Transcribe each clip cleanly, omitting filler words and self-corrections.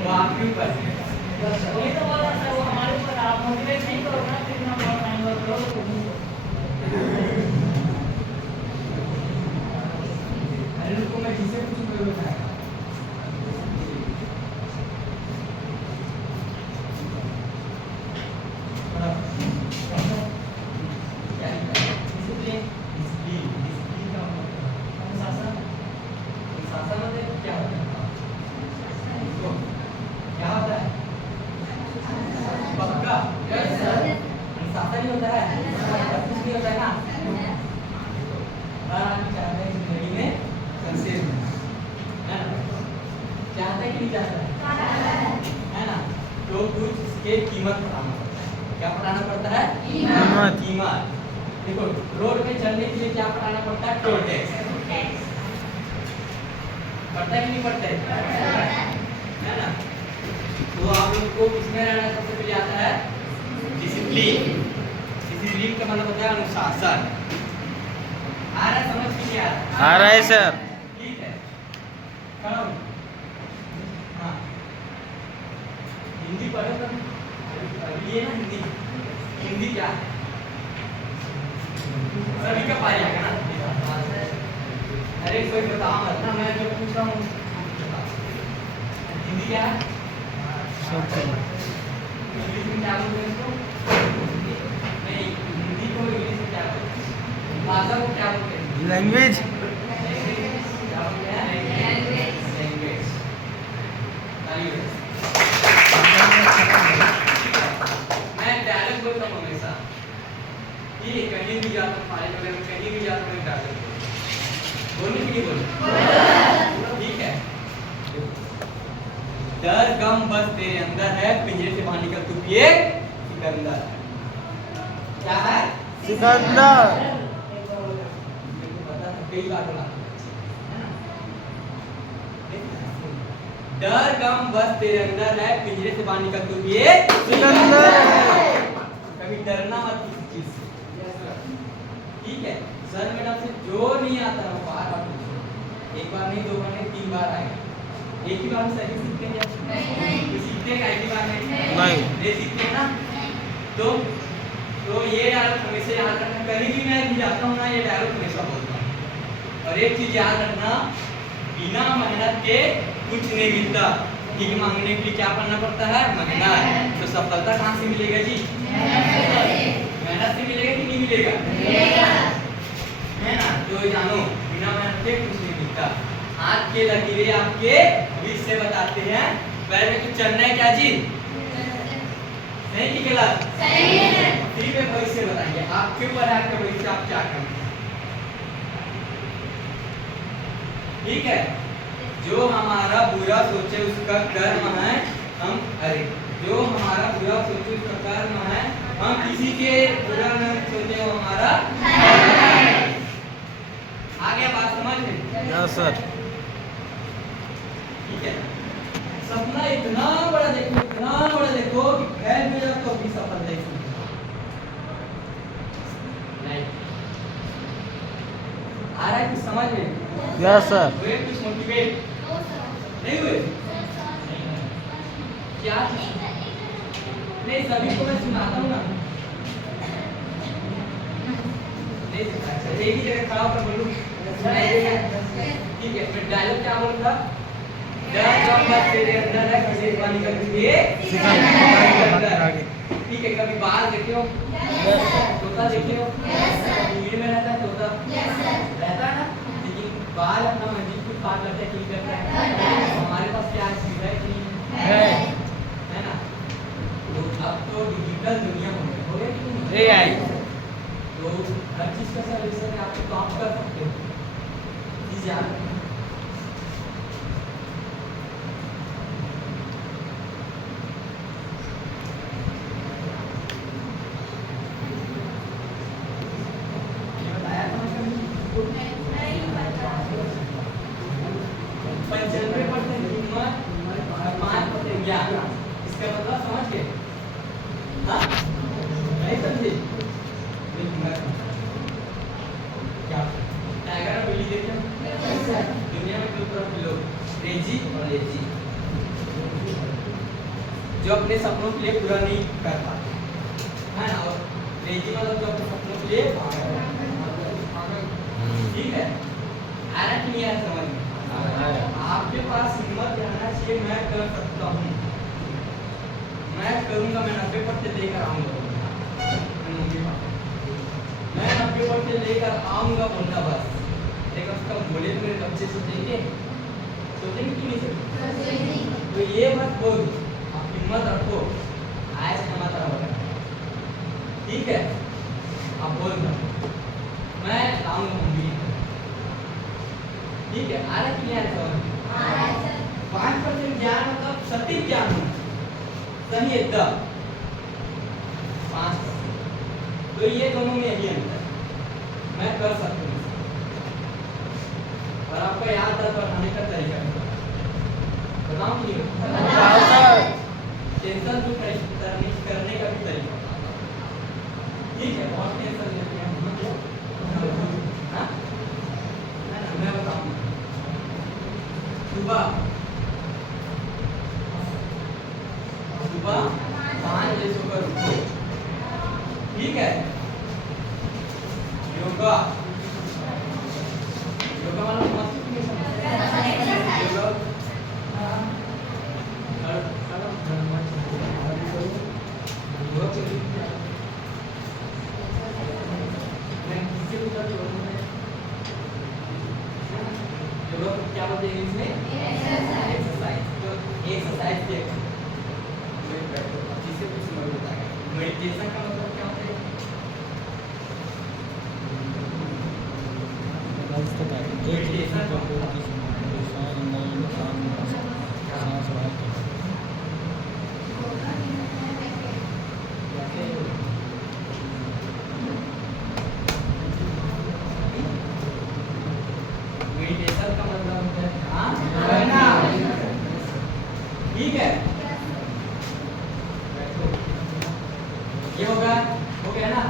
वो आपके ऊपर है। वही तो बोल रहा था, वो हमारे ऊपर आप मोटिवेट नहीं करो ना, फिर ना बहुत टाइम वर्क करो। अरे रुको, मैं किसे कुछ बताया। तो कुछ इसके कीमत पढ़ाना पड़ता है। क्या पढ़ाना पड़ता है? कीमत। देखो, रोड में चलने के लिए क्या पढ़ाना पड़ता है? Toll tax. पढ़ता है कि नहीं पढ़ता है ना? तो आप लोग को किसमें रहना सबसे पहले आता है? डिसिप्लिन। डिसिप्लिन का मतलब होता है अनुशासन। आ रहा है समझ में? आ रहा है सर। ठीक है, खड़ा हो। हाँ, हिंदी पढ़ो तुम। ये ना हिंदी, हिंदी क्या है? सभी का पारी आएगा ना? अरे कोई बताओ मत ना, मैं जो पूछ रहा हूँ हिंदी क्या है? इंग्लिश में क्या बोलते हैं इसको? नहीं, हिंदी को इंग्लिश में क्या बोलते हैं? भाषा को क्या बोलते हैं? लैंग्वेज। क्या बोलते हैं? लैंग्वेज। मैं डायलॉग बोलता हूँ हमेशा। ये कहीं भी जाता हूँ, कॉलेज वगैरह में कहीं भी जाता हूँ, मैं डायलॉग बोलने के लिए बोलूँ। ठीक है। डर गम बस तेरे अंदर है, पिंजरे से बाहर निकल तू पिए सिकंदर। क्या है? सिकंदर। मेरे को पता था, कई बार बोला है ना? डर गम बस तेरे अंदर है, पिंजरे से बाहर निकल तू पिए सिकंदर। कभी डरना मत किसी चीज से। ठीक है, सर मैडम से जो नहीं आता है वो बार बार पूछो। एक बार नहीं, दो बार नहीं, 3 बार आएगा। एक ही बार में सही सीखते हैं क्या? नहीं। सीखते हैं एक ही बार में? नहीं सीखते हैं ना? तो ये डायलॉग हमेशा याद रखना। कहीं भी मैं जाता हूँ ना, ये डायलॉग हमेशा बोलता हूँ। और एक चीज याद रखना, बिना मेहनत के कुछ नहीं मिलता। ठीक मांगने के लिए क्या करना पड़ता है? मेहनत। तो सफलता कहाँ से मिलेगा जी? मेहनत से मिलेगा कि नहीं मिलेगा? है ना? तो जानो, बिना मेहनत के कुछ नहीं मिलता। हाथ के लकीरें आपके भविष्य बताते हैं। पैर में कुछ चलना है क्या जी? नहीं की गलत? सही है। फिर में भविष्य बताएंगे, आपके ऊपर है आपका भविष्य, आप क्या करेंगे। ठीक है, जो हमारा बुरा सोचे उसका कर्म है हम, अरे जो हमारा बुरा सोचे उसका कर्म है, हम किसी के बुरा न सोचे वो हमारा धर्म है। आ गया बात समझ में? Yes sir. ठीक है, सपना इतना बड़ा देखो, इतना बड़ा देखो कि फैल भी जाए तो भी सफल देखो। नहीं आ रहा है कुछ समझ में? Yes sir. हुए कुछ मोटिवेट? नहीं हुए? क्या? नहीं, सभी को मैं सुनाता हूँ ना। नहीं अच्छा, एक ही जगह खड़ा होकर बोलूँ? ठीक है, मैं डायलॉग क्या बोलूँगा? डर गम बस तेरे अंदर है, किसी से निकल के सिकंदर। ठीक है, कभी बाल देखे हो? तोता देखे हो? भीड़ में रहता है तोता? रहता है ना? लेकिन बाल अपना मंजिल की बात करते हैं, ठीक करता है। हमारे पास क्या है है ना? तो अब तो डिजिटल दुनिया हो गई, AI। तो हर चीज का सॉल्यूशन है, आप तो आप कर सकते हो। चीज याद रखना। ये बताया था मैंने? 95% हिम्मत और 5% ज्ञान। इसका मतलब समझ गए? हाँ, नहीं समझे? क्या लेजी और लेजी, जो अपने सपनों के लिए पूरा नहीं कर पाते है ना, और लेजी मतलब जो अपने सपनों के लिए ठीक है। आ रहा कि नहीं आ रहा समझ में? आपके पास हिम्मत रहना चाहिए, मैं कर सकता हूँ, मैं करूँगा, मैं 90% लेकर आऊँगा, मैं 90% लेकर आऊँगा बोलना बस। लेकिन उसका बोले तो मेरे बच्चे सोचेंगे कि नहीं सोचेंगे? तो ये मत बोल, आप हिम्मत रखो, आज हिम्मत रखो, ठीक है? आप बोल दो मैं लाऊंगा मम्मी, ठीक है? आ रहा कि नहीं आ रहा समझ? 5% ज्ञान मतलब सटीक ज्ञान हो, सही एकदम 5%। तो ये दोनों में यही अंतर, मैं कर सकता हूँ। और आपको याद है पढ़ाने का तरीका बताऊं कि नहीं? टेंशन दूर करने का भी तरीका, ठीक है? बहुत टेंशन लेते हैं हम लोग, हाँ? मैं बताऊं, सुबह 5 बजे सोकर उठो, ठीक है? योगा मालूम मत योगा क्या बोलते हैं इंग्लिश में? एक्सरसाइज। तो एक्सरसाइज के जिससे कुछ समझ होता है। मेडिटेशन का मतलब क्या होता है? मेडिटेशन का मतलब होता है ध्यान करना, ठीक है? ये हो गया ना?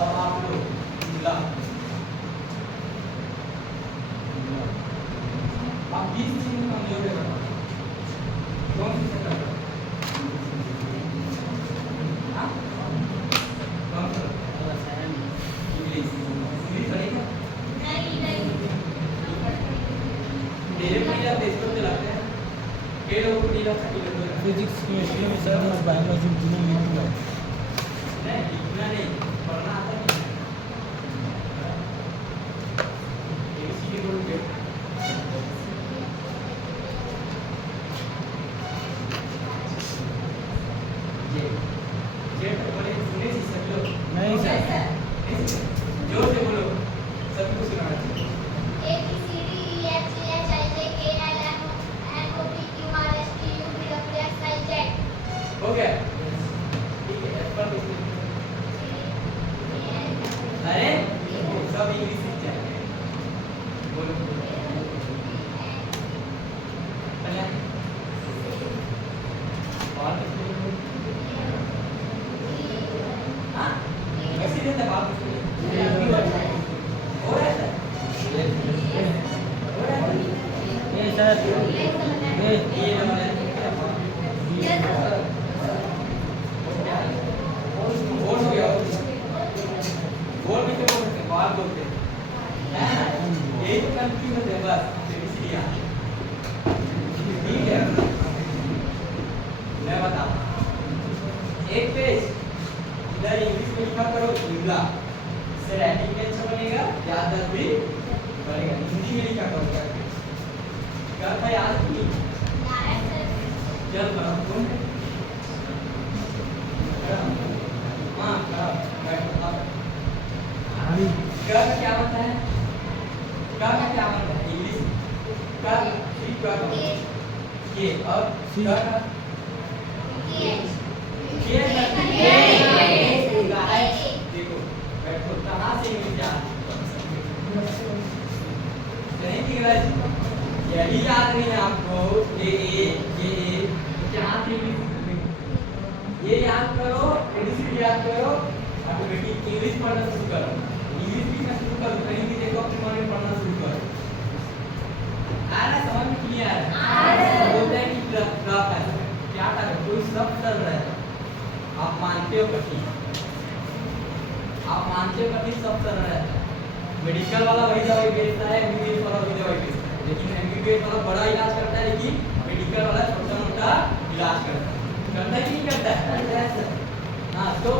अब आप लोग जुमला, आप 20 चीज में कमजोर है, कौन सी से करते हो? हाँ? कौन सा? इंग्लिश बनेगा? मेरे को नहीं लगता, इसको तो लगता है कई लोगों को नहीं लगता कि फिजिक्स केमिस्ट्री में सर और बायोलॉजी तीनों लिंक है। नहीं लिखना नहीं, पढ़ना आता नहीं है। एबीसीडी बोलोगे ये तो बड़े सुने सी सब लोग नहीं सर, जोर से बोलो, सबको सुनाना चाहिए। हो गया? ठीक है, पर अरे सब इंग्लिश सीख जाएंगे, बोलो पहले और हाँ वैसे देता बात हो रहा है ये सर ये बोल हो गया, बोल भी तो बोल सकते, बात बोलते हैं, यही तो कंफ्यूज है बस, इसलिए ठीक है? मैं बताऊं, एक पेज इधर इंग्लिश में लिखा करो जुमला, इससे राइटिंग भी अच्छा बनेगा, याददाश्त भी बढ़ेगा। हिंदी में लिखा करो क्या था याद नहीं? चल बड़ा कौन है? हाँ क्या क्या होता है? क्या क्या होता है इंग्लिश? क्या ये और क्या देखो बैठो, कहाँ से इंग्लिश याद नहीं ठीक है? यही याद नहीं है आपको, ये क्या थी? ये याद करो, एबीसीडी याद करो, ऑटोमेटिक इंग्लिश पढ़ना शुरू करो। इंग्लिश भी मैं शुरू करूँ, कहीं भी देखो अपने मन में पढ़ना शुरू करो। आ रहा समझ में क्लियर है? मानते हो कठिन, आप मानते हो कठिन सब तरह रहता है। मेडिकल वाला वही दवाई बेचता है, एमबीबीएस वाला वही दवाई बेचता है, लेकिन एमबीबीएस वाला बड़ा इलाज करता है, लेकिन मेडिकल वाला छोटा मोटा इलाज करता है कि नहीं करता है? हाँ, तो